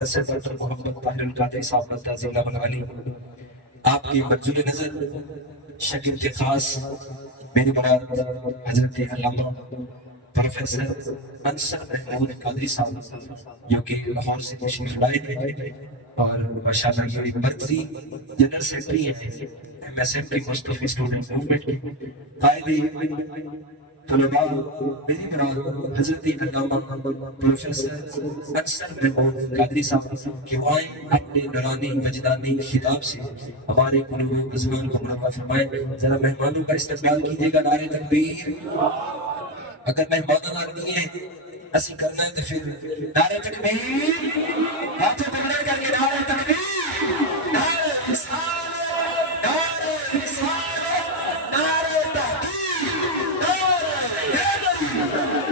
سے ڈاکٹر محمد طاہر القادری صاحب تعزیہ منوالی آپ کی منظور نظر شاگرد خاص میری مراد حضرت علامہ پروفیسر انصر محمود قادری صاحب جو کہ لاہور سے تشریف لائے تھے اور ماشاءاللہ یہ مرکزی جنرل سیکرٹری ہیں ایم ایس ایم کی مصطفی اسٹوڈنٹ موومنٹ کے قائد طلباء میری مراد حضرت علامہ پروفیسر انصر محمود قادری صاحب کہ وہ آئیں اپنے نورانی وجدانی خطاب سے ہمارے قلوب و اذہان کو منور فرمائیں. ذرا مہمانوں کا استقبال کیجیے گا. نعرہ تکبیر. اگر مہمان آ رہی ہیں ایسی کرنا ہے تو پھر نعرہ تکبیر. ہاتھوں کو بڑا کر کے نعرہ تکبیر. نعرہ رسالت، نعرہ رسالت، نعرہ تحقیق، نعرہ حیدری،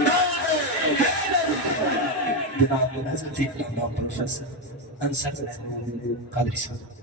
نعرہ حیدری. جناب حضرت علامہ پروفیسر انصر محمود قادری صاحب.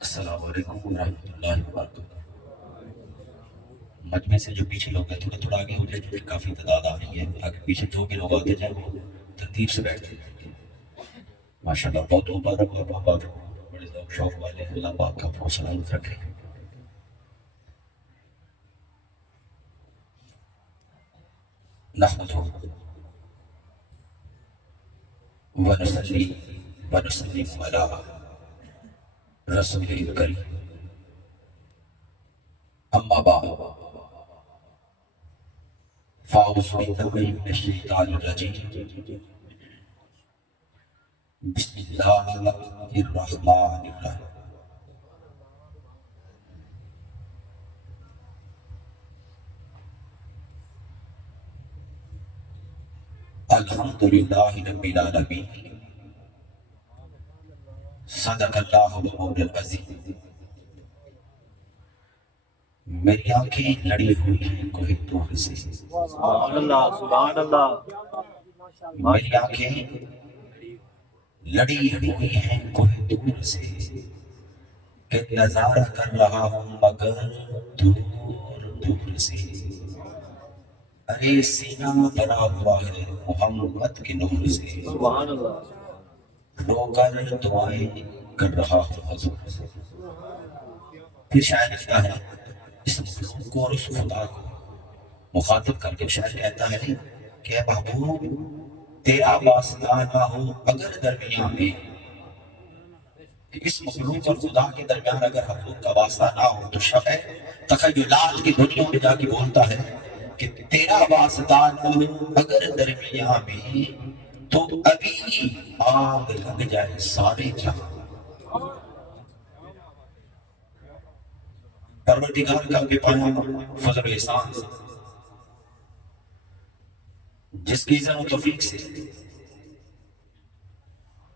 السلام علیکم ورحمۃ اللہ وبرکاتہ. مجمع سے جو پیچھے لوگ ہیں تھوڑا تھوڑا آگے ہو جائے کیونکہ کافی تعداد آ رہی ہے تاکہ پیچھے جو بھی لوگ آتے جائیں وہ ترتیب سے بیٹھتے ہیں. ماشاء اللہ بہت مبارک اور بہت بڑے ذوق شوق والے اللہ پاک کا بہت سلامت رکھے. نحمدہ ونصلی ونسلم علی رسول کریم اما بعد فاعوذ باللہ من الشیطان الرجیم بسم اللہ الرحمن الرحیم. الحمدللہ رب العالمین صدق اللہ مولانا العظیم. میری آنکھیں لڑی ہوئی ہیں کوہ طور سے. سبحان اللہ سبحان اللہ. میری آنکھیں لڑی ہوئی ہیں کوہ طور سے کہ نظارہ کر رہا ہوں مگر دور دور سے. ارے سینہ بنا ہوا ہے محمد کے نور سے. سبحان اللہ. رو کر دعائیں کر رہا ہوں حضور سے. پھر شاعر لکھتا ہے اس مخلوق کو اور اس خدا کو مخاطب کر کے شاعر کہتا ہے کہ اے محبوب تیرا واسطہ نہ ہو اگر درمیان میں، کہ اس مخلوق اور خدا کے درمیان اگر حضور کا واسطہ نہ ہو تو شب ہے تخیلات کی دنیا میں جا کے بولتا ہے کہ تیرا واسطہ نہ ہو اگر درمیان میں تو ابھی آگ لگ جائے سارے جہاں. پروردگار کا بے پناہ فضل و احسان جس کی اذن و توفیق سے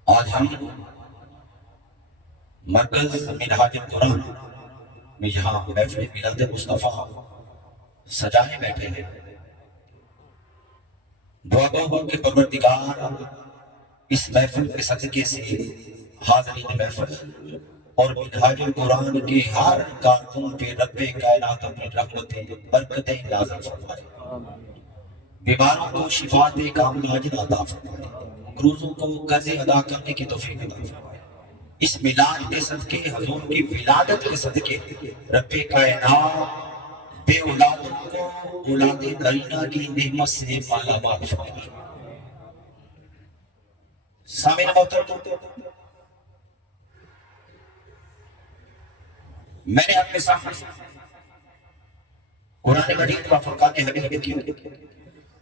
آج ہم مرکز منہاج القرآن میں یہاں محفل میلاد مصطفیٰ سجانے بیٹھے ہیں. دعا گو کہ پروردگار اس محفل کے صدقے سے حاضرین محفل اور منہاج القرآن کے ہر کارکن پہ رب کائنات اپنی رحمتیں برکتیں نازل فرمائے. بیماروں کو شفا دے کامل عاجل عطا فرمائے. مقروضوں کو قرض ادا کرنے کی توفیق عطا فرمائے. اس میلاد کے صدقے حضور کی ولادت کے صدقے رب کائنات بے اولادوں کو اولاد کرینہ کی نعمت سے مالا مال فرمائے. سامعین محترم، میں نے اپنے سامنے قرآن مجید کا فرقان حمید کی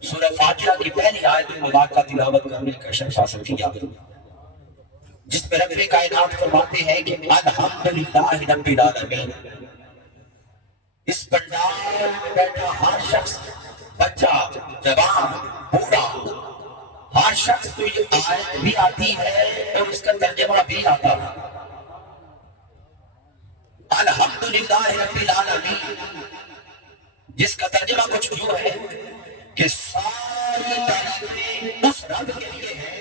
سورہ فاتحہ کی پہلی آیت مبارکہ تلاوت کرنے کا شرف حاصل کیا جس میں رب کائنات فرماتے ہیں کہ الحمدللہ رب العالمین. اس پنڈال میں بیٹھا ہر شخص، بچہ، جوان، بوڑھا ہر شخص کو یہ آیت بھی آتی ہے اور اس کا ترجمہ بھی آتا ہے. الحمدللہ رب العالمین، جس کا ترجمہ کچھ یوں ہے کہ ساری تعریفیں اس رب کے لیے ہے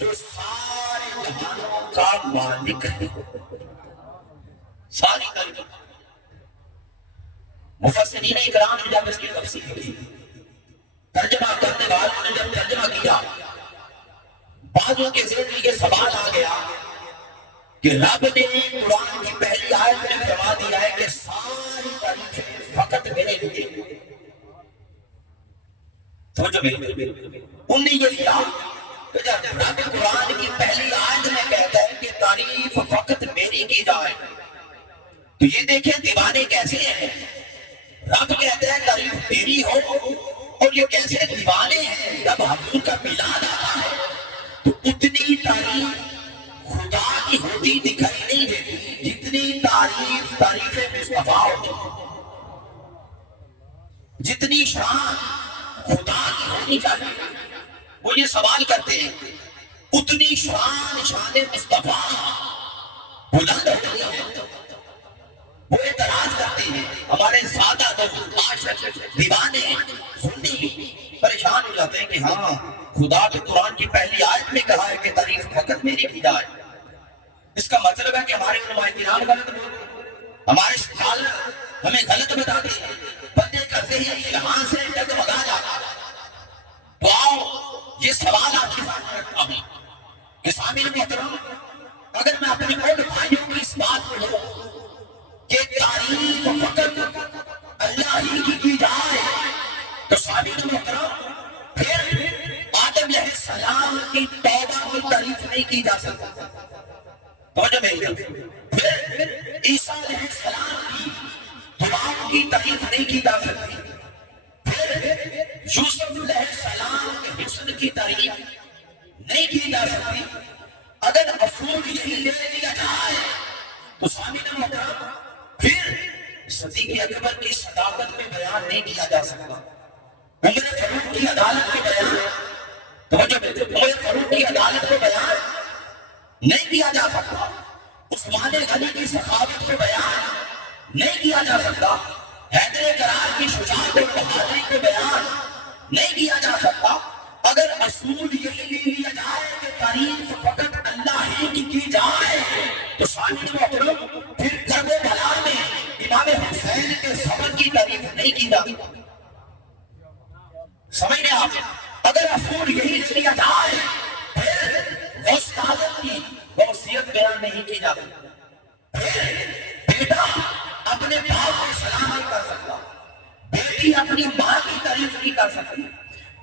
جو سارے جہانوں کا مالک ہے. ساری تعریفیں. مفسرین اکرام نے جب اس کی تفسیر کی، ترجمہ کرنے والوں نے جب ترجمہ کیا، بعضوں کے ذہن میں یہ سوال آ گیا کہ رب نے قرآن کی پہلی آیت میں فرما دیا ہے کہ ساری تعریفیں فقط میرے لیے. سمجھو میری، ان نے یہ لیا کہ جب رب قرآن کی پہلی آیت میں کہتا ہے کہ تعریف فقط میری کی جائے، تو یہ دیکھیں دیوانے کیسے ہیں. رب کہتے ہیں تعریف میری ہو، اور یہ کیسے دیوانے ہیں. جب حضور کا میلاد آتا ہے تو اتنی تعریف خدا کی ہوتی دکھائی نہیں دیتی جتنی تعریف مصطفیٰ ہوتی، جتنی شان خدا کی ہونی چاہیے. وہ یہ سوال کرتے ہیں اتنی شان مصطفیٰ بلند ہوتی ہے. وہ اعتراض کرتے ہیں ہمارے سادہ لوگ عاشق دیوانے سنی پریشان ہو جاتے ہیں کہ ہاں خدا کے قرآن کی پہلی آیت میں کہا ہے کہ تعریف فقط میری کی جائے. اس کا مطلب ہے کہ ہمارے علماء کرام غلط بولتے ہیں، ہمارے اسکالر ہمیں غلط بتاتے ہیں، بندے کرتے ہیں یہاں سے ڈگمگا جاتا. تو آؤ یہ سوال آپ کے سامنے رکھتا ہوں کہ سامعین محترم، اگر میں اپنے ان بھائیوں کی اس بات کو لوں کہ تعریف فقط اللہ ہی کی جائے، تو سامعین محترم پھر آدم علیہ السلام کی توبہ کی تعریف نہیں کی جا سکتی. پھر عیسیٰ علیہ السلام کی دعاؤں کی تعریف نہیں کی جا سکتی. پھر یوسف علیہ السلام کے حسن کی تعریف نہیں کی جا سکتی. اگر اصول یہی لے لیا جائے تو سامعین محترم پھر صدیق اکبر کی صداقت میں بیان نہیں کیا جا سکتا. عمر فاروق کی عدالت میں بیان، عمر فاروق کی عدالت میں بیان نہیں کیا جا سکتا. عثمان غنی کی سخاوت کو بیان نہیں کیا جا سکتا. حیدر کرار کی شجاعت و بہادری کو بیان نہیں کیا جا سکتا. اگر اصول یہی لے لیا جائے کہ تعریف فقط اللہ ہی کی جائے تو سامعین محترم پھر کربلا میں امام حسین کے صبر کی تعریف نہیں کی جاتی. سمجھ رہے آپ؟ اگر اصول یہی لے لیا جائے پھر استادت کی وصیت بیان نہیں کی جاتی. بیٹا اپنے باپ کو سلام نہیں کر سکتا، بیٹی اپنی ماں کی تعریف نہیں کر سکتی،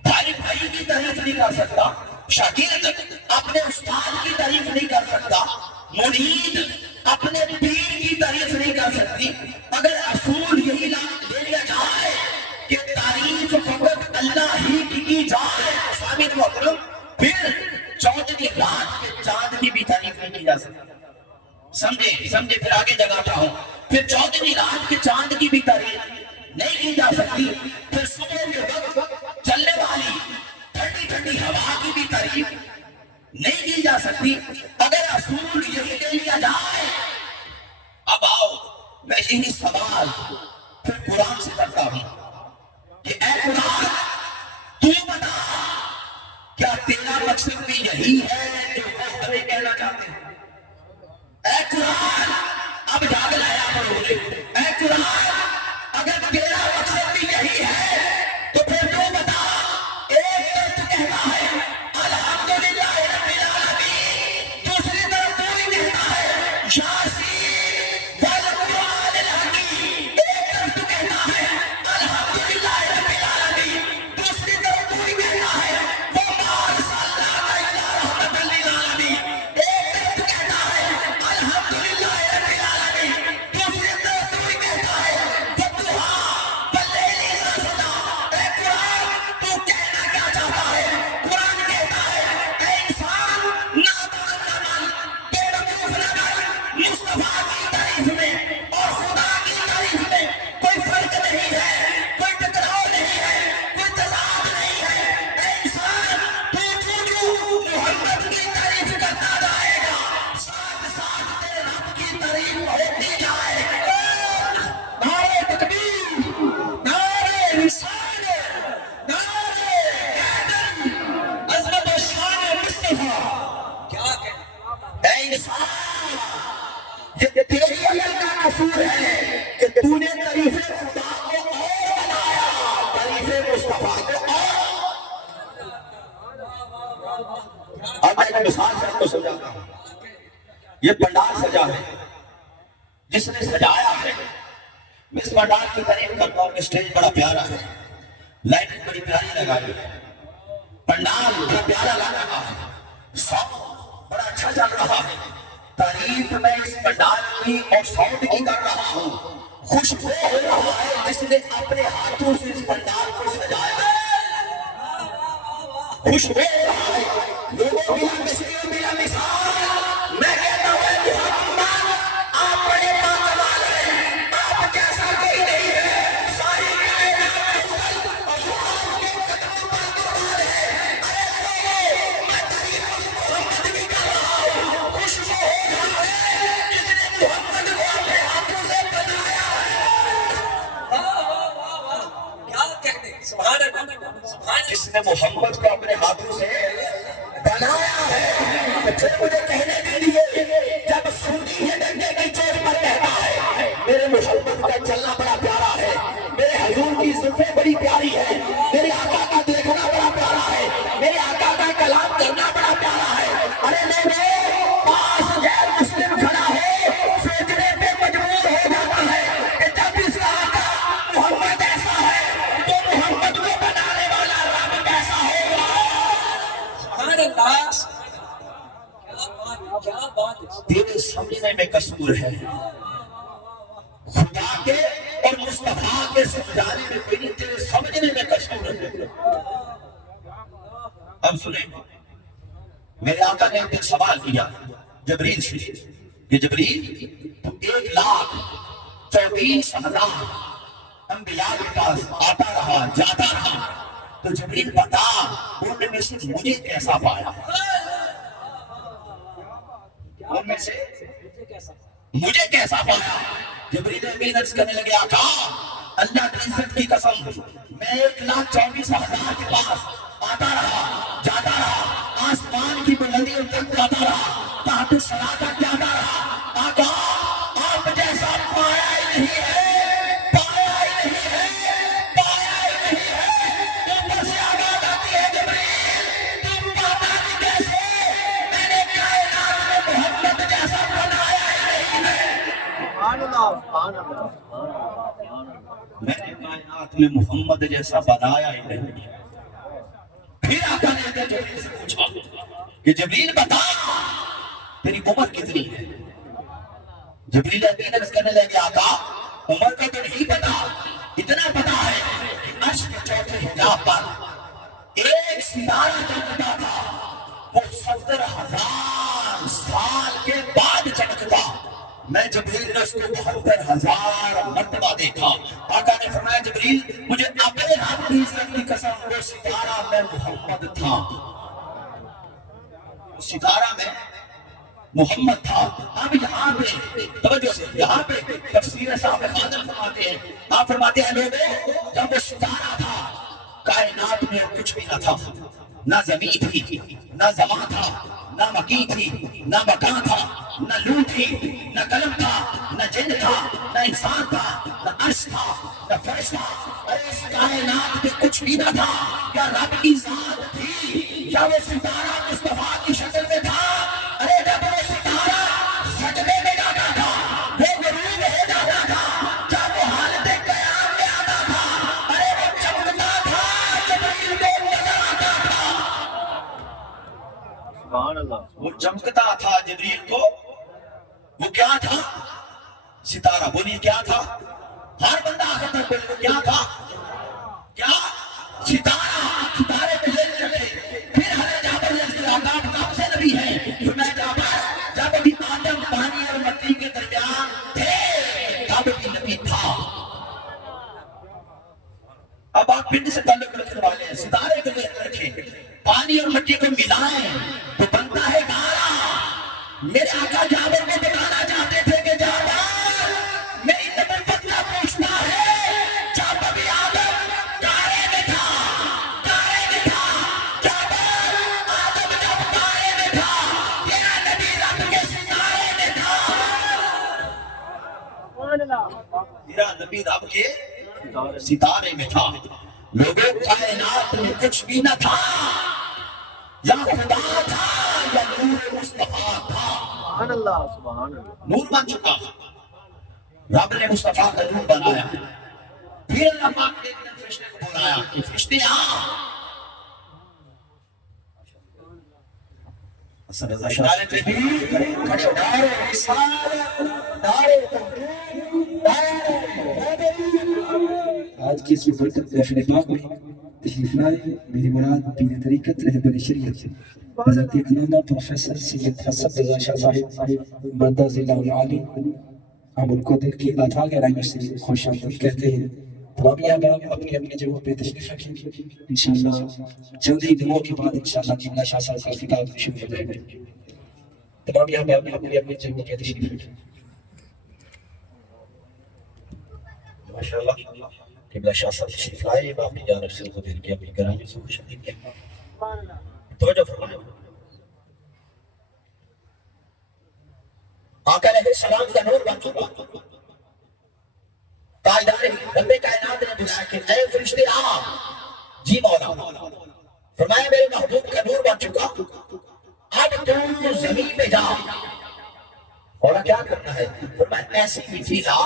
بھائی بھائی کی تعریف نہیں کر سکتا، شاگرد اپنے استاد کی تعریف نہیں کر سکتا، مرید اپنے پیر کی تعریف نہیں کر سکتی. اگر اصول یہی لے لیا جائے کہ تعریف فقط اللہ ہی کی جائے، سامعین محترم پھر چودھویں رات کے چاند کی بھی تعریف نہیں کی جا سکتی. سمجھے پھر آگے جگاتا ہوں. پھر چودھویں رات کے چاند کی بھی تعریف نہیں کی جا سکتی. پھر صبح کے وقت چلنے والی ٹھنڈی ٹھنڈی ہوا کی بھی تعریف نہیں کی جا سکتی. اگر اصول یہی لے لیا جائے. اب آؤ میں یہی سوال پھر قرآن سے کرتا ہوں کہ اے قرآن تو بتا کیا تیرا مقصد بھی یہی ہے جو وہ ہمیں کہنا چاہتے ہیں؟ اے قرآن اب جاگ لایا کرو گے. اے قرآن اگر تیرا مقصد بھی یہی ہے تو پھر تو بتا. ایک طرف کہنا ہے الحمدللہ رب العالمین، دوسری طرف تو ہی کہنا ہے یاسین والقرآن الحکیم. ایک طرف تو کہنا ہے الحمدللہ رب العالمین، دوسری طرف تو ہی کہنا ہے وما ارسلناک الا رحمۃ للعالمین. ایک طرف تو کہنا ہے الحمدللہ رب العالمین، دوسری طرف تو ہی کہنا ہے والضحیٰ واللیل اذا سجیٰ. مصطفیٰ کیا کہ اے انسان یہ تیری عمل کا قصور ہے کہ تو نے تعریف خدا کو اور بنایا، تعریف مصطفیٰ کو اور۔ اب میں ایک مثال سے آپ کو سمجھاتا ہوں۔ یہ پنڈال سجا ہے، جس نے سجایا ہے، میں اس پنڈال کی تعریف کرتا ہوں کہ اسٹیج بڑا پیارا ہے، لائٹنگ بڑی پیاری لگائی ہے، پنڈال بڑا پیارا لگ رہا ہے، ساؤنڈ بڑا اچھا چل رہا ہے۔ تعریف میں اس پنڈال کی اور ساؤنڈ کی کر رہا ہوں، خوش ہو رہا ہے جس نے اپنے ہاتھوں سے اس پنڈال کو سجایا ہے، خوش ہو رہا ہے۔ لوگوں بلا مثال بلا مثال میں کہتا ہوں محمد آپ بڑے باکمال ہیں، آپ جیسا کوئی نہیں ہے، ساری کائنات اور سبحان کے قدموں پر قربان ہے۔ ارے لوگوں میں تعریف محمد کی کر رہا ہوں، خوش ہو رہا ہے جس نے محمد کو اپنے ہاتھوں سے بنایا ہے۔ کیا کہتے ہیں؟ سبحان اللہ، سبحان جس نے محمد کو اپنے ہاتھوں سے بنایا ہے۔ پھر مجھے کہنے دیجیے جب سنی ہے ڈنڈے کی چوٹ پر کہتا ہے میرے محمد کا چلنا بڑا پیارا ہے، میرے حضور کی زلفیں بڑی پیاری ہے، میرے آقا کا دیکھنا بڑا پیارا ہے، میرے آقا کا کلام کرنا بڑا پیارا ہے۔ ارے میرے پاس غیر مسلم کھڑا ہے، سوچنے پہ مجبور ہو جاتا ہے کہ جب اس کا آقا محمد ایسا ہے تو محمد کو بنانے والا رب کیسا ہوگا۔ اللہ، کیا بات ہے۔ تیرے سمجھنے میں قصور ہے، خدا کے اور مصطفیٰ کے سمجھانے میں کوئی نہیں، تیرے سمجھنے میں قصور ہے۔ اب سنیں، میرے آقا نے ایک سوال کیا جبریل سے کہ جبریل تو 1,24,000 انبیاء کے پاس آتا رہا جاتا رہا، تو جبریل بتا ان میں سے مجھے کیسا پایا، ان میں سے مجھے کیسا پایا۔ جبریل امین عرض کرنے لگے آقا اللہ کی عزت کی قسم میں 1,24,000 کے پاس آتا رہا جاتا رہا، آسمان کی بلندیوں تک جاتا رہا، تحت الثری تک جاتا رہا، آقا آپ جیسا پایا ہی نہیں ہے، پایا ہی نہیں ہے، پایا ہی نہیں ہے۔ اوپر سے آواز آتی ہے جبریل تم پاتا نہیں کیسے، میں نے کائنات میں محمد جیسا بنایا ہی نہیں ہے، سبحان اللہ، سبحان اللہ، سبحان اللہ۔ میں نے کائنات میں محمد جیسا بنایا ہی نہیں۔ پھر آقا نے جبریل سے پوچھا کہ جبریل بتا تیری عمر کتنی ہے۔ جبریل امین عرض کرنے لگے آقا عمر کا تو نہیں پتا، اتنا پتا ہے کہ عرش کے چوتھے حجاب پر ایک ستارہ چمکتا تھا، وہ 70,000 سال کے بعد چمکتا۔ میں جبریل نے اس کو 72,000 مرتبہ دیکھا۔ آقا نے فرمایا جبریل مجھے اپنے رب کی عزت کی قسم وہ ستارہ میں محمد تھا، ستارہ میں محمد تھا۔ اب یہاں پہ توجہ سے، یہاں پہ تفسیر صاحب خادم فرماتے ہیں، آپ فرماتے ہیں لوگوں جب وہ ستارہ تھا کائنات میں کچھ بھی نہ تھا، نہ زمین تھی، نہ زمان تھا، نہ مکی تھی، نہ مکان تھا، نہ لو تھی، نہ قلم تھا، نہ جن تھا، نہ انسان تھا، نہ عرش تھا، نہ فرش تھا۔ ارے اس کائنات میں کچھ بھی نہ تھا، کیا رب کی ذات تھی، کیا وہ ستارہ مصطفیٰ کی شکل میں تھا؟ ارے جب وہ ستارہ سجدے میں جاتا تھا، وہ غروب ہو جاتا تھا، جب وہ حالت قیام میں آتا تھا، ارے وہ چمکتا تھا، جبریل کو نظر آتا تھا، سبحان اللہ۔ وہ چمکتا تھا جبریل کو۔ وہ کیا تھا؟ ستارہ۔ بولیے کیا تھا؟ ہر بندہ آخر تک بولیے وہ کیا تھا؟ کیا؟ ستارہ۔ ستارے پہ لے رکھے۔ پھر حضرت جابر نے کہا آپ کب سے نبی ہیں؟ فرمایا جابر جب بھی آدم پانی اور مٹی کے درمیان تھے تب بھی نبی تھا۔ اب آپ پنڈ سے تعلق رکھنے والے ہیں، ستارے کو لے رکھیں، پانی اور مٹی کو ملائیں تو بنتا ہے گارا۔ میرے آقا جابر کو بتانا چاہتے تھے کہ جابر میری نبوت کا پوچھنا ہے، جب بھی آدم گارے میں تھا، گارے میں تھا، جابر آدم جب گارے نبی رب کے ستارے میں تھا. لوگوں کائنات میں کچھ بھی نہ تھا, یا خدا تھا یا نور مصطفیٰ تھا. سبحان اللہ سبحان اللہ. نور بن چکا, رب نے مصطفیٰ کا نور بنایا. پھر اللہ پاک نے ایک دن فرشتے کو بلایا کہ فرشتے آج کی اس برکت محفل پاک میں تشریف لائے میری مراد پیر طریقت رہبر شریعت حضرت علامہ پروفیسر سید حسن رضا شاہ صاحب مادہ ضلع العالی. ہم ان کو دل کی اتھاہ گہرائیوں سے خوش آمدید کہتے ہیں. تمام احباب اپنی اپنی جگہوں پہ تشریف رکھیں. انشاءاللہ چند ہی دنوں کے بعد انشاءاللہ قبلہ شاہ صاحب کا خطاب شروع ہو جائے گا. تمام احباب اپنی اپنی جگہوں پہ تشریف رکھیں. ماشاءاللہ قبلہ شاہ صاحب تشریف لائے. اپنی جانب سے خود دل کی اپنی گرانی سے خوش آمدید کہتے ہیں. توجہ فرمائیں. آقا علیہ السلام کا نور بن چکا. تاجدار رب کائنات نے بلایا کہ اے فرشتے آ. جی مولا. فرمایا میرے محبوب کا نور بن چکا, اب تو زمین میں جا. مولا کیا کرنا ہے؟ فرمایا ایسی مٹی لا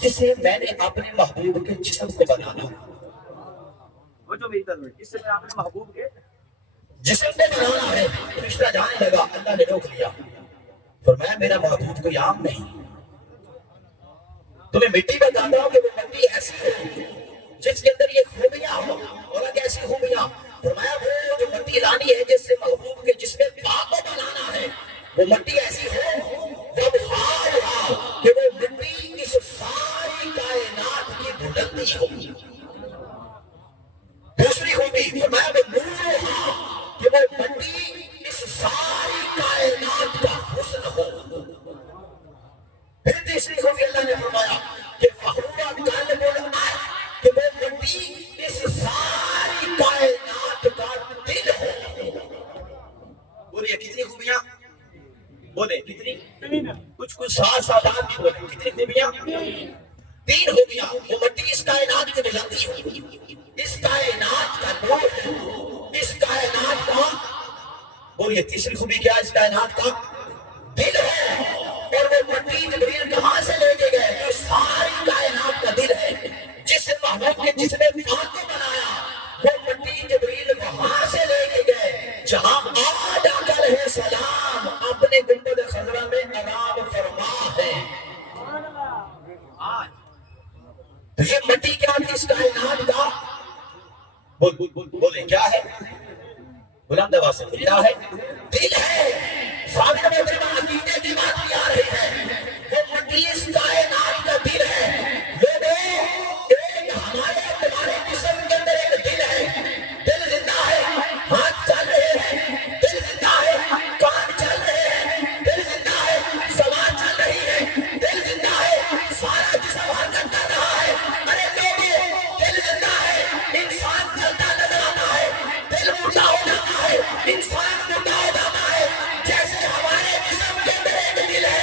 جسے میں نے اپنے محبوب کے جسم کو بنانا. وہ جو میری طرف ہے اس سے میں اپنے محبوب کے جسم پہ بنانا ہے. فرشتہ جانے لگا, اللہ نے روک لیا. فرمایا میرا محبوب کوئی عام نہیں, تمہیں مٹی بتاتا ہوں کہ وہ مٹی ایسی ہے جس کے اندر یہ خوبیاں ہو. اور کیسی خوبیاں؟ فرمایا وہ جو مٹی لانی ہے جس سے محبوب کے جسم پاک کو بنانا ہے, وہ مٹی ایسی ہو وہ بخار ہو کہ وہ مٹی اس ساری کائنات کی بلندی ہو. دوسری خوبی فرمایا وہ نور ہو کہ وہ مٹی اس ساری کائنات کا حسن ہو. پھر تیسری خوبی اللہ نے فرمایا کہ فہوا قلب الارض کہ وہ مٹی اس ساری کائنات کا دل ہو. بولیے کتنی خوبیاں؟ بولے کتنی؟ کچھ ساتھ آداب بھی بولے کتنی خوبیاں؟ 3 خوبیاں. وہ مٹی اس کائنات کی بلندی ہو, اس کائنات کا نور ہو, اس کائنات کا. بولیے تیسری خوبی کیا؟ اس کائنات کا دل ہے. اور وہ مٹی جبریل کہاں سے لے کے گئے؟ جو ساری کائنات کا دل ہے, جس محبوب کے جس نے پاک کو بنایا, وہ مٹی جبریل وہاں سے لے کے گئے جہاں آدم علیہ السلام اپنے گنبد خضرا میں آرام فرما ہے. تو یہ مٹی کیا تھی اس کائنات کا؟ بولیں کیا ہے؟ بلند آواز سے کیا ہے؟ دل ہے. سامنے محترمہ عقیدے کی بات بھی آ رہی ہے. وہ مٹی اس کائنات کا دل ہے. لوگوں ایک ہمارے تمہارے جسم کے اندر ایک دل ہے. دل زندہ ہے, ہاتھ چل رہے ہیں, دل زندہ ہے, کان چل رہے ہیں, دل زندہ ہے, سماعت چل رہی ہے, دل زندہ ہے, سارا جسم حرکت کر رہا ہے. ارے لوگوں دل زندہ ہے, انسان چلتا نظر آتا ہے, دل مردہ ہو جاتا ہے, انسان مردہ ہو جاتا ہے. جیسے ہمارے جسم کے اندر ایک دل ہے,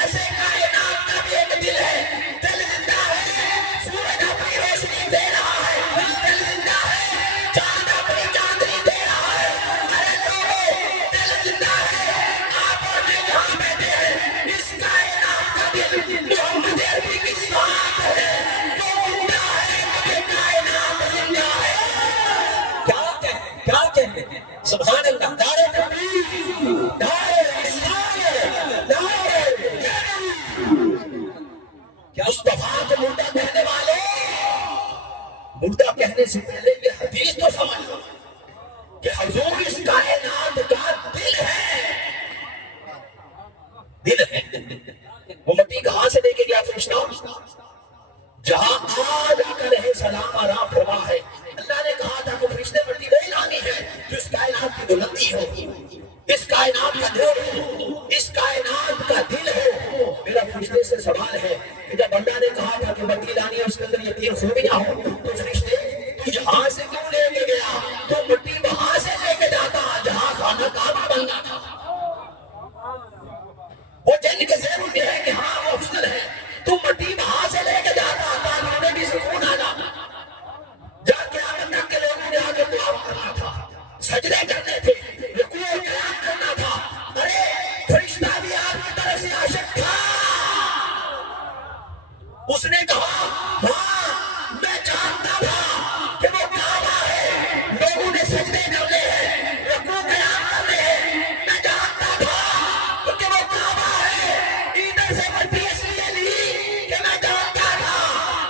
ایسے کائنات کا بھی ایک دل ہے. دل زندہ ہے, سورج اپنی روشنی دے رہا ہے, دل زندہ ہے, چاند اپنی چاندنی دے رہا ہے. ارے لوگوں دل زندہ ہے. آپ اور میں جہاں بیٹھے ہیں, اس کائنات کا دل محمد عربی کی ساتھ ہے, وہ زندہ ہے, مگر کائنات زندہ ہے. کیا کہتے ہیں؟ سبحان اللہ. نعرہ تکبیر, نعرہ رسالت, نعرہ کیا مصطفیٰ کو مردہ کہنے والے, مردہ کہنے سے پہلے یہ حدیث تو سمجھ لو کہ حضور اس کائنات کا دل ہے. دل ہے. وہ مٹی کہاں سے لے کے گیا فرشتہ؟ جہاں آدم علیہ السلام آرام فرما ہے. اللہ نے کہا تھا کہ فرشتے مٹی نہیں لانی ہے جو اس کائنات کی بلندی ہو, اس کائنات کا نور ہو, اس کائنات کا دل ہو. میرا فرشتے سے سوال ہے کہ جب اللہ نے کہا تھا کہ مٹی لانی ہے اس کے اندر یہ 3 خوبیاں ہوں, تو فرشتے تو یہاں سے کیوں لے کے گیا؟ تو مٹی وہاں سے لے کے جاتا جہاں خانہ کعبہ بننا تھا. وہ جن کے ذہن میں ہے کہ ہاں وہ افضل ہے, تو مٹی وہاں سے لے کے جاتا تھا سے عاشق تھا. اس نے کہا ہاں میں جانتا تھا کہ وہ کعبہ ہے, لوگوں نے سجدے کرنے ہیں, رکوع قیام کرنے ہیں, میں جانتا تھا کہ وہ کعبہ ہے. ادھر سے مٹی اس لیے لی کہ میں جانتا تھا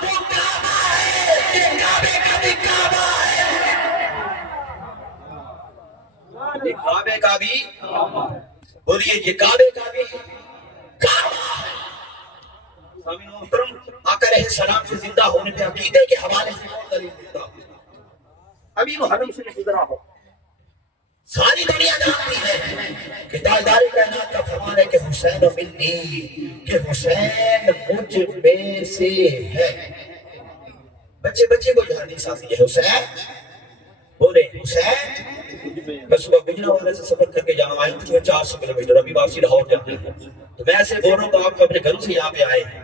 وہ کعبہ ہے, یہ کعبے کا بھی کعبہ ہے. یہ کعبے کا بھی, بولیے یہ کعبے کا بھی کعبہ ہے. سامعین محترم, آقا علیہ السلام سے زندہ ہونے پہ عقیدے کے حوالے سے کون دلیل دیتا ہوں. ابھی محرم سے گزرا ہو, ساری دنیا جانتی ہے کہ تاجدار کائنات کا فرمان ہے کہ حسین منی, کہ حسین مجھ میں سے ہے. بچے بچے کو جو حدیث آتی ہے حسین بولے حسین. میں صبح گجرا والے سے سفر کر کے جہاں آئی تھی 400 کلومیٹر, ابھی واپسی لاہور جاتی ہے, تو میں ایسے بول رہا ہوں تو آپ اپنے گھروں سے یہاں پہ آئے ہیں.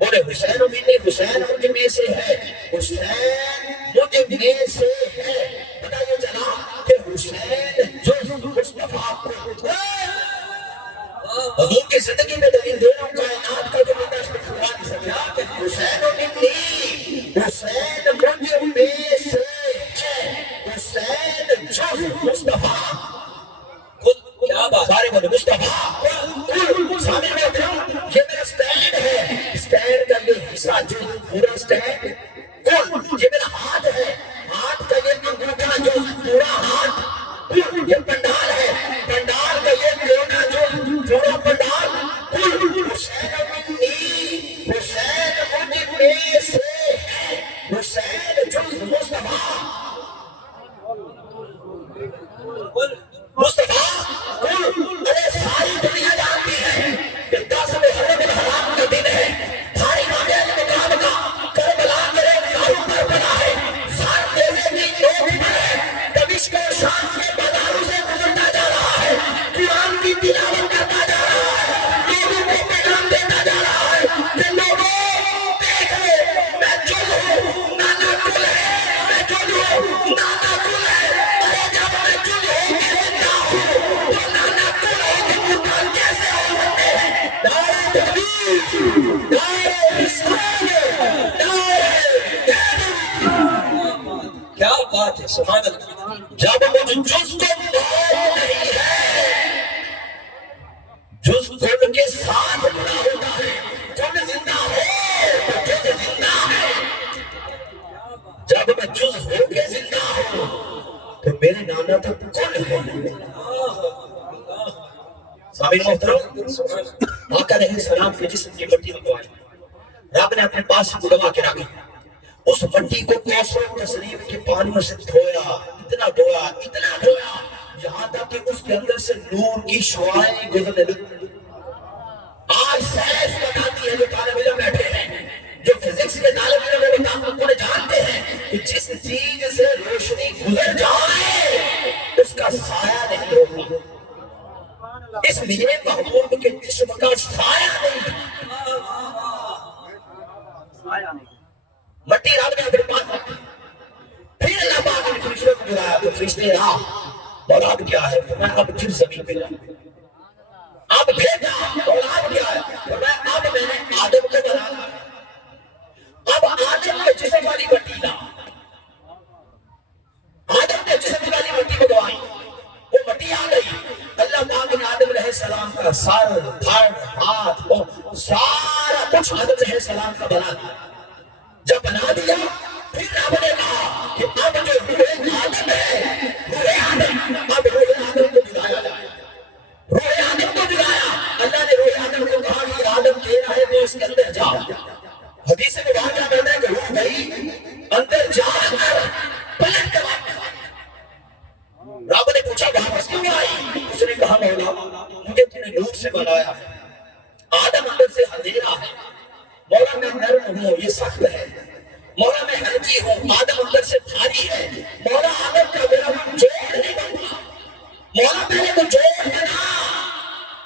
بولے حسین منی, حسین مجھ میں سے ہے, حسین مجھ میں سے ہے. پتہ یہ چلا کہ حسین جز مصطفیٰ کو, حضور کی زندگی میں دلیل دے رہا ہوں کائنات کا جو بندہ اس کو کھوا نہیں سکتا کہ حسین منی, حسین مجھ میں سے ہے, حسین جز مصطفیٰ. کیا بات, سارے بولے مصطفیٰ. سامنے بیٹھے یہ میرا سٹینڈ ہے, سٹینڈ کا یہ حصہ جو پورا سٹینڈ, یہ میرا ہاتھ ہے, ہاتھ کا یہ انگوٹھا جو پورا ہاتھ, یہ پنڈال ہے, پنڈال کا یہ کونا جو پورا پنڈال. حسین منی, حسین مجھ میں سے ہے, حسین جز مصطفیٰ. مصطفیٰ ارے ساری دنیا جانتی ہے کہ 10 محرم الحرام کا دن ہے, بھائی مانے مقام کا کربلا کرے کاروں پر بنا ہے, ساتھ دینے کی لوگ پر ہے, دمشق اور شام کے بازاروں سے گزرتا جا رہا ہے, قرآن کی تلاوت کرتا جا رہا ہے, لوگوں کو پیغام دیتا جا رہا ہے کہ لوگوں دیکھ لو میں جز ہوں, نانا کل ہے, میں جز ہوں, نانا کل ہے. ارے جب میں جز ہوں کے زندہ ہوں تو نانا کل ہو کے قربان کیسے ہو سکتے ہیں. نعرہ تکبیر, نعرہ رسالت, نعرہ حیدر. کیا بات ہے, سبحان اللہ. جب مجھ جز کو موت نہیں ہے, جز کل کے ساتھ بڑا ہوتا ہے, کل زندہ ہو تو جز زندہ ہے. جب میں جز ہو کے زندہ ہوں تو میرے نانا تو کل ہے. سامعین محترم, آقا علیہ السلام کے جسم کی مٹی منگوائی, رب نے اپنے پاس سے دبا کے رکھی, اس مٹی کو کوثر تسلیم کے پانیوں سے دھویا, اتنا دھویا, اتنا دھویا, یہاں تک کہ اس کے اندر سے نور کی شعاعیں گزرنے لگی. آج سائنس بتاتی ہے, جو طالب علم بیٹھے ہیں, جو فزکس کے طالب علم انہیں جانتے ہیں کہ جس چیز سے روشنی گزر جائے اس کا سایہ نہیں ہوگا, اس لیے محبوب کے جسم کا سایہ نہیں. مٹی رات میں اگر پاس رکھی, پھر اللہ پاک نے فرشتے کو بلایا تو فرشتے رہا, اور اب کیا ہے, میں اب پھر زمین پہ جا, اب بھیجا, اور اب کیا ہے, اب میں نے آدم کو بلایا, اب آدم کے جسم والی مٹی لا, آدم کے جسم والی مٹی منگوائی, وہ مٹی آ گئی. اللہ پاک نے آدم علیہ السلام کا سر, دھڑ, ہاتھ, سارا کچھ آدم علیہ السلام کا بنا دیا. جب بنا دیا پھر رب نے کہا کہ اب جو روح آدم ہے, روح آدم, اب روح آدم کو جگایا جائے, روح آدم کو جگایا. اللہ نے روح آدم کو کہا کہ آدم تیرا ہے تو اس کے اندر جا. حدیث میں واقعہ کہتا ہے کہ روح گئی, اندر جا کر پلٹ کر واپس آئی. رب نے پوچھا واپس کیوں آئی, اس نے کہا مولا مجھے تم نے نور سے بنایا ہے, آدم اندر سے اندھیرا ہے, مولا میں نرم ہوں, یہ سخت ہے, مولا میں ہلکی ہوں, آدم اندر سے بھاری ہے, مولا آدم کا میرا من جوڑ نہیں بنتا, مولا میں نے تو جوڑ بنا.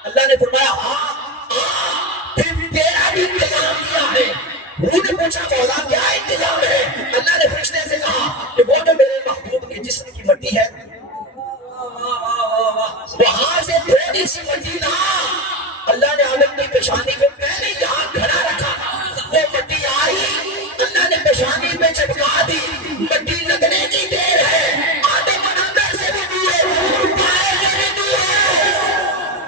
اللہ نے فرمایا ہاں, پھر تیرا بھی انتظام کیا ہے. روح نے پوچھا مولا کیا انتظام ہے, اللہ نے فرشتے سے کہا کہ وہ جو میرے محبوب کے جسم کی مٹی ہے وہاں سے تھوڑی سی مٹی لا, اللہ نے آدم کی پیشانی پہ پہلے جہاں کھڑا رکھا وہ مٹی آئی اللہ نے پیشانی پہ چپکا دی مٹی لگنے کی دیر ہے آدم اندر سے بھی دیے باہر سے بھی دیے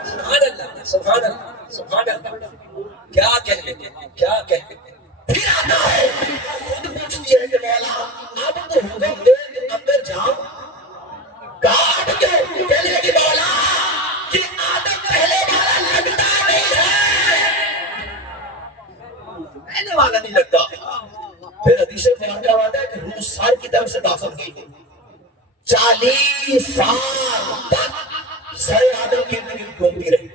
سبحان اللہ سبحان اللہ سبحان اللہ کیا کہنے کیا کہنے پھر آتا ہے خود پوچھتی ہے کہ مولا آپ تو حکم دے کہ اندر جاؤ کہا کیوں کہنے لگی مولا کہ آدم پہلے والا لگتا نہیں ہے پہلے والا نہیں لگتا پھر حدیث مبارکہ آتا ہے کہ روح سار کی طرف سے داخل کی 40 سال تک سر آدم کی زندگی گھومتی رہی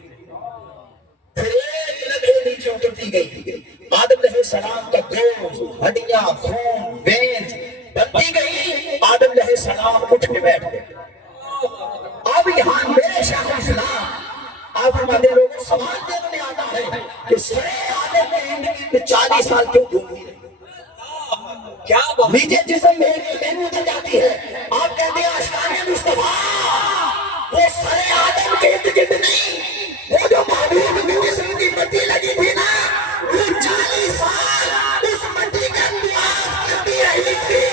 پھر ایک لمحے نیچے اترتی گئی آدم علیہ السلام کا گوشت ہڈیاں خون وینز بنتی گئی آدم علیہ السلام اٹھ کے بیٹھ گئے اب یہاں میرے شیخ الاسلام آپ ہمارے لوگوں سوال دینے میں آتا ہے کہ سر آدم کی زندگی میں 40 سال کیوں گھومتی رہی کیا بات نیچے جسم میں اتر جاتی ہے آپ کہتے ہیں اشکان مصطفیٰ وہ سر آدم کے ارد گرد نہیں وہ جو محبوب کے جسم کی مٹی لگی تھی نا وہ 40 سال اس مٹی کے اندر کرتی رہی تھی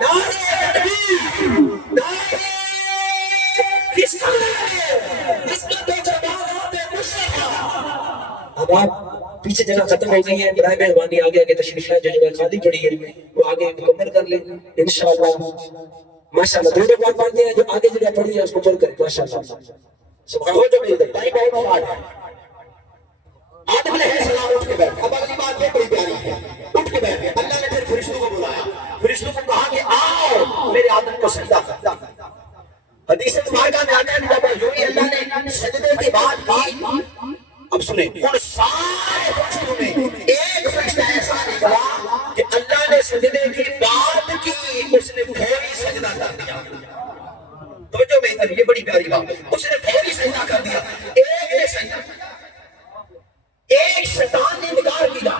نعرہ تکبیر نعرہ رسالت عصمت و جمالات مصطفیٰ اب آپ پیچھے جگہ ختم ہو گئی ہے برائے مہربانی آگے آگے تشریف لائیں جو جگہ خالی پڑی ہے وہ آگے مکمل کر لیں انشاءاللہ ماشاءاللہ دو بار پڑھتے ہیں جو آگے جگہ پڑی ہے اس کو پر کریں ماشاءاللہ سبحان وہ جو میرے بھائی بہت بات ہے آدم علیہ السلام اٹھ کے بیٹھ اب اگلی بات یہ بڑی پیاری ہے اٹھ کے بیٹھ گئے اللہ نے پھر فرشتوں کو بلایا فرشتوں کو کہا کہ آؤ میرے آدم کو سجدہ کر حدیث مبارکہ میں آتا ہے جب جو ہی اللہ نے سجدے کی بات کی اب سنیں ان سارے فرشتوں میں ایک فرشتہ ایسا نکلا کہ اللہ نے سجدے کی بات کی اس نے فوری سجدہ کر دیا توجہ میں ادھر یہ بڑی پیاری بات اس نے فوری سجدہ کر دیا ایک نے سجدہ ایک شیطان نے نکال دیا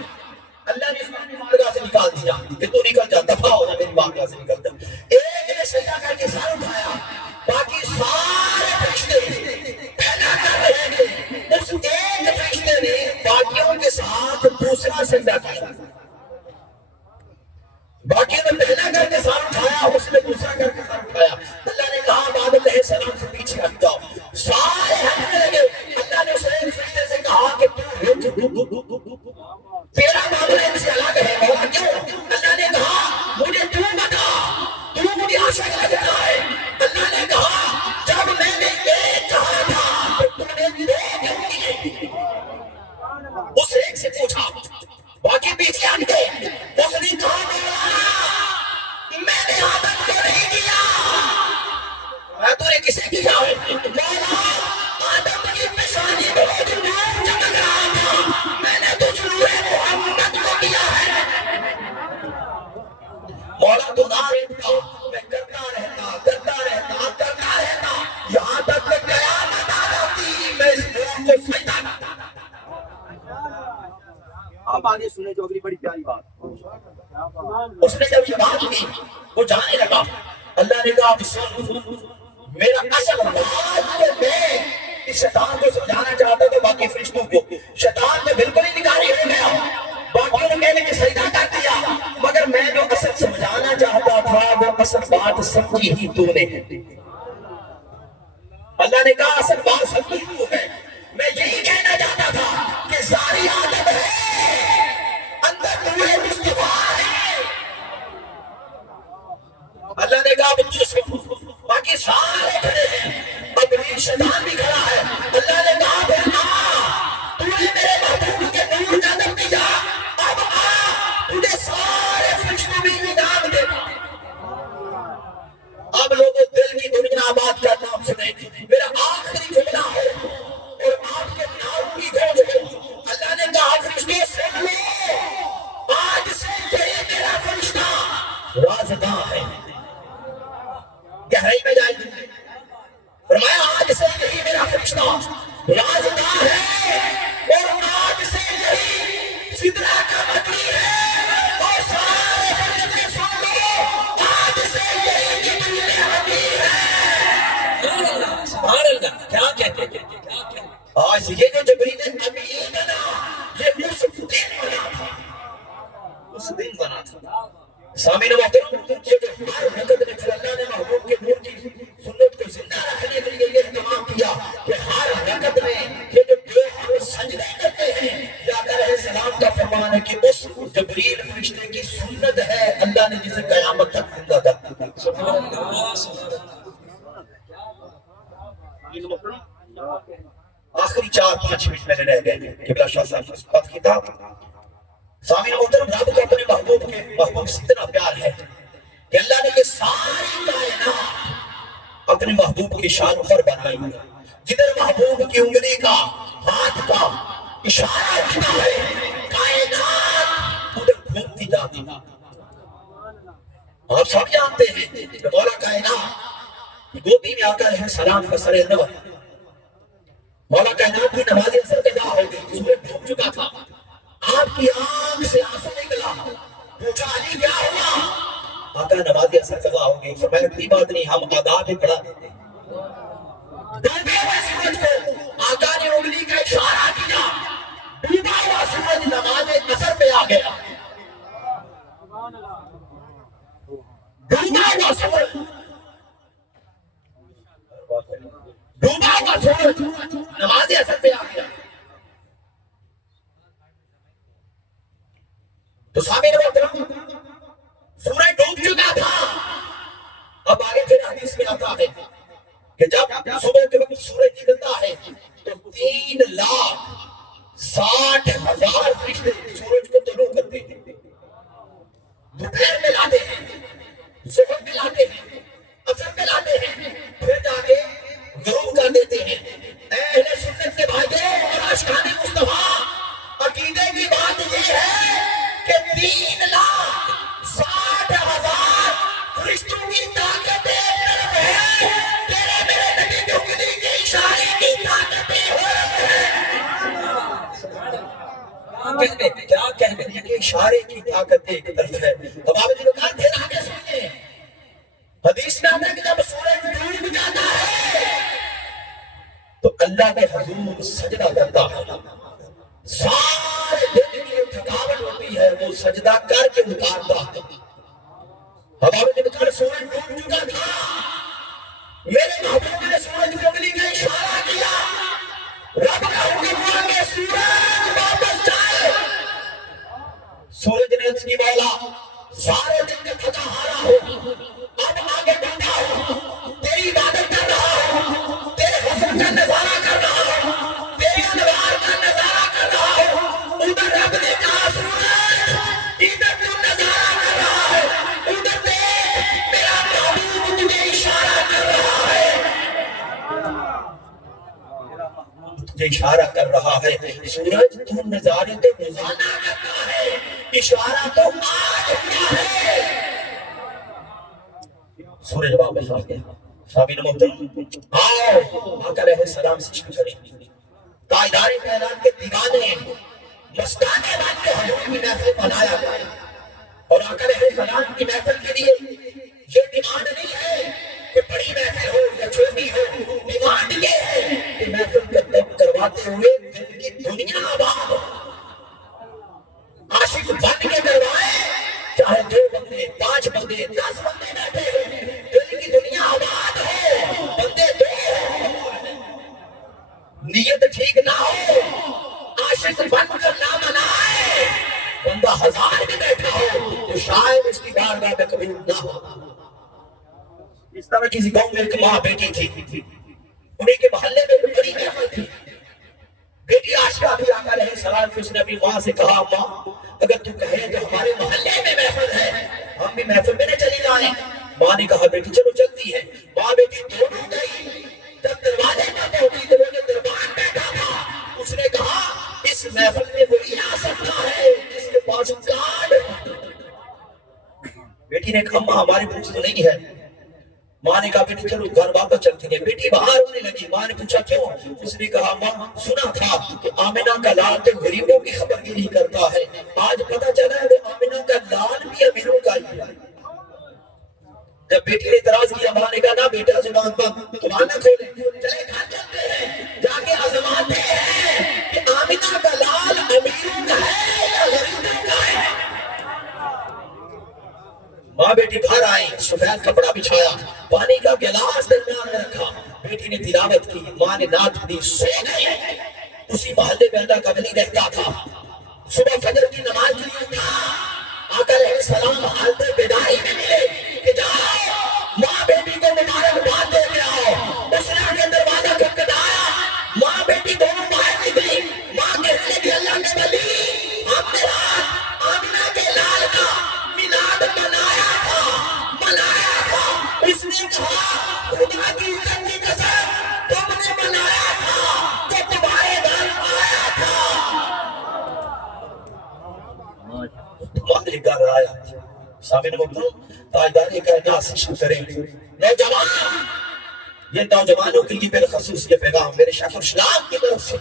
اللہ نے اس کو بارگاہ سے نکال دیا کہ تو نکل جا دفع ہو جا میری بارگاہ سے نکل جا ایک نے سجدہ کر کے سر اٹھایا باقی سارے فرشتے پھیلا کر رہے تھے اس ایک فرشتے نے باقیوں کے ساتھ دوسرا سجدہ کیا باقیوں نے پہلا کر کے سر اٹھایا اس نے دوسرا کر کے سر اٹھایا اللہ نے کہا آدم علیہ السلام سے پیچھے ہٹ جاؤ سارے ہٹنے لگے اللہ نے اس ایک فرشتے سے کہا کہ تیرا معاملہ ان سے الگ ہے مولا کیوں اللہ نے کہا مجھے تو بتا تو مجھے عاشق لگتا ہے اللہ نے کہا جب میں نے ایک کہا تھا تو نے دو کیوں کیے اس ایک سے پوچھا باقی پیچھے ہٹ گئے اس نے کہا مولا میں نے آدم کو نہیں دیا میں تو نے کسے کیا ہے مولا آدم کی پیشانی کو چمک رہا تھا میں نے تو نور محمد کو دیا ہے مولا تو نہ رہتا میں کرتا رہتا یہاں تک کہ قیامت آ جاتی میں اس نور کو سجدہ کرتا آپ آگے سنیں جو اگلی بڑی پیاری بات اس نے جب یہ بات کی وہ جانے لگا اللہ نے کہا سن میرا اصل بات تو میں اس شیطان کو سمجھانا چاہتا تو باقی فرشتوں کو شیطان میں بالکل ہی نکاری ہو گیا باقیوں نے کہنے کہ سجدہ کر دیا مگر میں جو اصل سمجھانا چاہتا تھا وہ اصل بات سمجھی ہی تو نے اللہ نے کہا اصل بات سمجھی تو ہے میں یہی کہنا چاہتا تھا کہ ساری عادت ہے اندر نور مصطفیٰ ہے اللہ نے کہا بچوں سے باقی سارے کھڑے ہیں اب شیطان بھی کھڑا ہے اللہ نے کہا پھر تو نے میرے محبوب کے نور کا دم دیا اب تجھے سارے فرشتے بھی انعام دے اب لوگوں دل کی دنیا آباد کا نام سنے میرا آخری جملہ ہے اور آپ کے نام کی گونج ہے اللہ نے کہا فرشتے سن لو آج سے یہ میرا فرشتہ رازداں ہے گہرائی میں جائیں گے فرمایا آج سے یہی میرا فرشتہ رازداں ہے اور آج سے یہی سدرہ کا مطلب ہے اور سارے فرشتے سن لو آج سے یہی جبریل حبیب ہے سبحان اللہ کیا کہتے ہیں آج یہ جو جبریل امین بنا، یہ اس دن بنا تھا۔ سامعین محترم، یہ جو ہر وقت میں پھر اللہ نے محبوب کے نور کی سنت کو زندہ رکھنے کے لیے یہ اہتمام کیا کہ ہر وقت میں یہ جو لوگ سجدے کرتے ہیں، یا علیہ السلام کا فرمان ہے کہ اس جبریل فرشتے کی سنت ہے اللہ نے جسے قیامت تک زندہ کرنا۔ سبحان اللہ، سبحان اللہ۔ آخری 4-5 منٹ میں رہ گئے قبلہ شاہ صاحب اس بات کتاب۔ سامعین محترم، رب کو اپنے محبوب سے اتنا پیار ہے کہ اللہ نے یہ ساری کائنات اپنے محبوب کی شان پر بنائی۔ جدھر محبوب کی انگلی کا، ہاتھ کا اشارہ اٹھتا ہے، کائنات ادھر گھومتی جاتی۔ آپ سب جانتے ہیں کہ مولا کائنات گوبی میں آقا علیہ السلام کا سر نور، مولا کائنات کی نماز اثر قضا ہو گئی، سورج ڈوب چکا تھا، آپ کی آنکھ سے آنسو نکلا، پوچھا علی کیا ہوا؟ آقا نماز اثر قضا ہو گئی، فرمایا کوئی بات نہیں، ہم آداب میں پڑھا دیتے ہیں۔ ڈوبے ہوئے سورج کو آقا نے انگلی کا اشارہ کیا، ڈوبا ہوا سورج نماز اثر پہ آ گیا۔ ڈوبا ہوا سورج، ڈوبا ہوا سورج نماز اثر پہ آ گیا۔ تو سامعین محترم، سورج ڈوب چکا تھا۔ اب آگے پھر حدیث میں آتا ہے کہ جب صبح کے وقت سورج نکلتا ہے تو 3,60,000 فرشتے سورج کو طلوع کرتے ہیں، دوپہر میں لاتے ہیں، ظہر میں لاتے ہیں، عصر میں لاتے ہیں، پھر جا کے غروب کر دیتے ہیں۔ اے اہل سنت کے بھائیوں اور عاشقان مصطفیٰ، عقیدے کی بات یہ ہے کہ 3,60,000 فرشتوں کی طاقت ایک طرف ہے، تیرے میرے نبی کی انگلی کے اشارے کی طاقت کیا کہنے ہیں کہ اشارے کی طاقت ایک طرف ہے۔ اب آپ جو کہا پھر آگے سنیے، حدیث میں آتا ہے کہ جب سورج ڈوب جاتا ہے تو اللہ کے حضور سجدہ کرتا ہے، سارے دن کی جو تھکاوٹ ہوتی ہے وہ سجدہ کر کے اتارتا ہے۔ اب آپ نے کہا سورج ڈوب چکا تھا، میرے محبوب نے سورج کی انگلی کا اشارہ کیا، رب کا حکم ہوا کہ سورج واپس جائے۔ سورج نے عرض کی مولا سارے دن کا تھکا ہارا ہو، اب آگے بڑھا ہوں، تیری عبادت کر رہا ہوں، تیرے حسن کا نظارہ کر رہا ہوں، تیری انوار کا نظارہ کر رہا ہوں۔ ادھر رب نے کہا سورج ادھر تو نظارہ کر رہا ہے، ادھر دیکھ میرا محبوب تجھے اشارہ کر رہا ہے، تجھے اشارہ کر رہا ہے۔ سورج تو نظارے تو روزانہ کرتا ہے، اشارہ تو آج ہوا ہے۔ سورج واپس آ گیا۔ سامعین محترم، آؤ آقا علیہ السلام سے شکر کریں، تاجدار کائنات کے دیوانے مستانے بات کے حضور کی محفل بنایا گیا، اور آقا علیہ السلام کی محفل کے لیے یہ ڈیمانڈ نہیں ہے کہ بڑی محفل ہو یا چھوٹی ہو، ڈیمانڈ یہ ہے کہ محفل کرواتے ہوئے دل کی دنیا آباد ہو، عاشق بن کے کروائے، چاہے 2 بندے 5 بندے 10 بندے بیٹھے ہو، دل کی دنیا آباد ہو، بندے 2 ہو، نیت ٹھیک نہ ہو، عاشق بن کر نہ منائے، بندہ 1000 بھی بیٹھا ہو تو شاید اس کی بارگاہ میں قبول نہ ہو۔ اس طرح کسی گاؤں میں ایک ماں بیٹی تھی، انہیں کے محلے میں ایک بڑی محفل تھی، بیٹی عاشقہ تھی، آقا علیہ السلام سے اس نے اپنی ماں سے کہا ماں اگر تو کہے تو ہمارے محلے میں محفل ہے، ہم بھی محفل میں نہ چلی جائیں۔ ماں نے کہا بیٹی چلو چلتی ہے۔ ماں بیٹی دونوں گئی، جب دروازے پر پہنچی تو وہ جو دربان بیٹھا تھا اس نے کہا اس محفل میں وہی آ سکتا ہے جس کے پاس کارڈ۔ بیٹی نے کہا ماں ہمارے پاس تو نہیں ہے۔ ماں نے کہا بیٹی چلو گھر واپس چلتی ہے۔ بیٹی باہر ہونے لگی، ماں نے پوچھا کیوں؟ اس نے کہا ماں سنا تھا کہ آمنہ کا لال تو غریبوں کی خبر گیری کرتا ہے، آج پتہ چلا ہے کہ آمنہ کا لال بھی امیروں کا ہی ہے۔ جب بیٹی نے اعتراض کیا ماں نے کہا نہ بیٹا زبان پر زبان نہ کھولے، چلے گھر چلتے ہیں، جا کے آزماتے ہیں ماں بیٹی گھر آئے، سفید کپڑا بچھایا، پانی کا گلاس درمیان میں رکھا، بیٹی نے تلاوت کی، ماں نے نعت پڑھی، سو گئی۔ اسی محلے میں اللہ کا ولی رہتا تھا، صبح فجر کی نماز کے لیے اٹھا، آقا علیہ السلام حالت بیداری میں ملے کہ جاؤ ماں بیٹی کو مبارکباد دے کے آؤ۔ اس نے آگے دروازہ کھٹکھٹایا، ماں بیٹی دونوں باہر نکلی، ماں کہنے لگی اللہ کے ولی، آپ نے رات آمنہ کے لال کا میلاد منایا تھا، اس نے کہا خدا کی عزت کی قسم تم نے منایا تھا تو تمہارے گھر آیا تھا، تمہارے گھر آیا تھا۔ سامنے محترم تاجدار کائنات سے شروع کریں، نوجوان، یہ نوجوانوں کے لیے بالخصوص یہ پیغام میرے شیخ الاسلام کی طرف سے،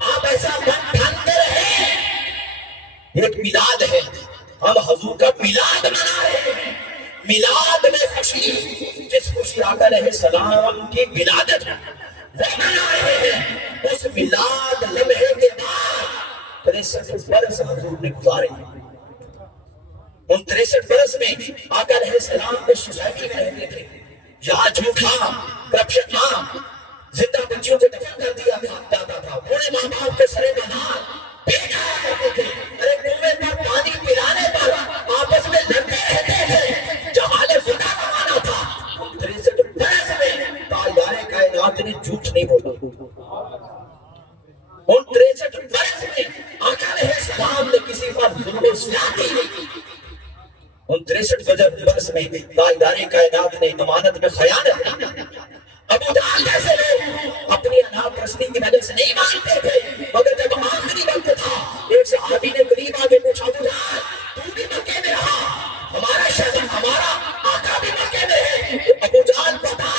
آپ ایسا من ٹھنڈے رہے، ایک میلاد ہے، ہم حضور کا میلاد منا رہے ہیں، میلاد میں خوشی، جس خوشی آقا علیہ السلام کی ولادت وہ منا رہے ہیں، اس میلاد لمحے کے بعد 63 برس حضور نے گزارے ہیں۔ ان 63 برس میں آقا علیہ السلام کو سوسائٹی میں رہتے تھے، یہاں جھوٹا کرپشن تھا، زندہ بچیوں کو دفن کر دیا جاتا تھا، بوڑھے ماں باپ کے سرے بہار بھیجایا کرتے تھے، ارے کنویں پر پانی پلانے پر آپس میں لڑتے رہتے تھے، جہال خدا زمانہ تھا۔ 63 برس میں تاجدار کائنات نے جھوٹ نہیں بولا، ان 63 برس میں آقا علیہ السلام نے کسی پر ظلم و زیادتی نہیں کی، ان 63 برس میں تاجدار کائنات نے امانت میں خیانت نہیں کی۔ ابو جہل جیسے لوگ اپنی انا پرستی کی وجہ سے نہیں مانتے تھے، مگر جب آخری وقت تھا ایک صحابی نے قریب آگے پوچھا، ابو جہل تو بھی مکے میں رہا، ہمارا شہر ہمارا آقا بھی مکے میں ہے، ابو جہل بتا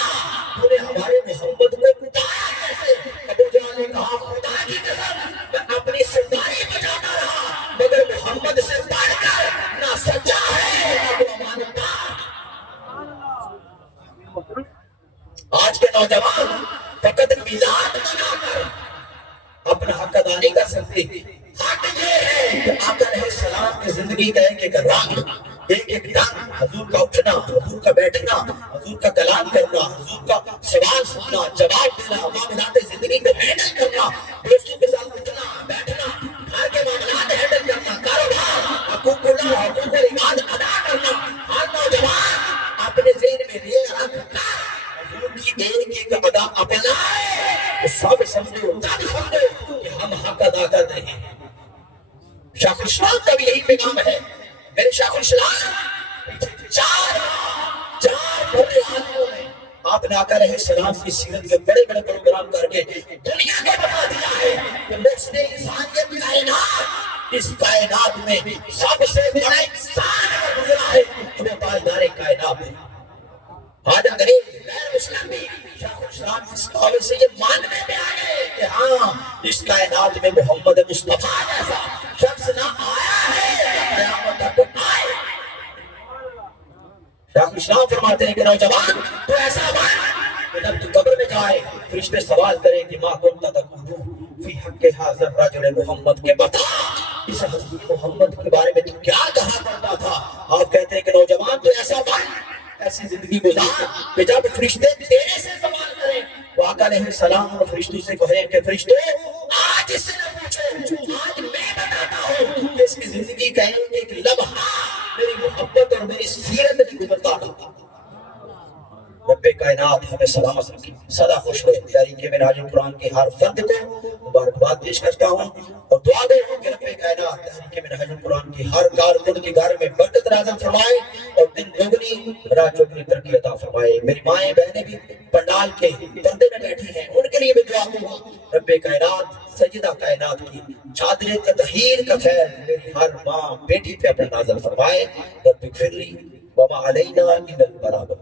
تو نے ہمارے محمد کو کتایا کیسے؟ ابو جہل نے کہا خدا کی قسم میں اپنی سرداری بجاتا رہا، مگر محمد سے بڑھ کر نہ سچا ہے نہ وہ امانت دار۔ آج کے نوجوان فقط میلاد منا کر اپنا حق ادا نہیں کر سکتے، حق یہ ہے کہ آقا علیہ السلام کی زندگی کا ایک ایک رنگ، ایک ایک ڈنگ، حضور کا اٹھنا، حضور کا بیٹھنا، حضور کا کلام کرنا، حضور کا سوال سننا، جواب دینا، معاملات زندگی کو ہینڈل کرنا، دوستوں کے ساتھ اٹھنا بیٹھنا، گھر کے معاملات ہینڈل کرنا، کاروبار، حقوق اللہ، حقوق العباد ادا کرنا، ہر نوجوان اپنے ذہن میں یہ رکھ کر حضور کی ایک ایک ادا اپنائے، سب سمجھو، تب سمجھو کہ ہم حق ادا کر رہے ہیں۔ شیخ الاسلام کا بھی یہی پیغام ہے، میرے شیخ الاسلام چار بڑے عالموں نے آپ نے آقا علیہ السلام کی سیرت کے بڑے بڑے پروگرام کر کے دنیا کو بتا دیا ہے کہ محسن انسانیت کائنات، اس کائنات میں سب سے بڑا انسان گزرا ہے، وہ تاجدار کائنات ہے۔ آج انگریز غیر مسلم بھی شیخ الاسلام اس قول سے یہ ماننے میں آ گئے کہ ہاں اس کائنات میں محمد مصطفیٰ جیسا شخص نہ آیا ہے قیامت تک آئے۔ شیخ الاسلام فرماتے ہیں کہ نوجوان تو ایسا بن کہ جب تو قبر میں جائے فرشتے سوال کریں کہ ما کنت تقول فی حق حاضر رجل محمد، کے بتا اس ہستی محمد کے بارے میں تو کیا کہا کرتا تھا؟ آپ کہتے ہیں کہ نوجوان تو ایسا بن، ایسی زندگی گزار کہ جب فرشتے تیرے سے سوال کریں وہ آقا علیہ السلام اور فرشتوں سے کہیں کہ فرشتوں آج اس سے نہ پوچھو، آج میں بتاتا ہوں کہ اس کی زندگی کا ایک لمحہ میری محبت اور میری سیرت نہیں گزرتا تھا۔ رب کائنات ہمیں سلامت رکھے، سدا خوش رہے۔ تحریک معراج قرآن کے ہر فرد کو مبارکباد پیش کرتا ہوں اور دعا دے ہوں کہ رب کائنات تحریک معراج قرآن کی ہر کارکن کے گھر میں برکت نازل فرمائے اور دن دوگنی رات چوگنی ترقی عطا فرمائے۔ میری مائیں بہنیں بھی پنڈال کے پردے میں بیٹھی ہیں، ان کے لیے بھی دعا دوں رب کائنات سیدہ کائنات کی چادر تطہیر کا خیر میری ہر ماں بیٹی پہ اپنا نازل فرمائے۔ رب اغفر لی وما علینا الا البلاغ۔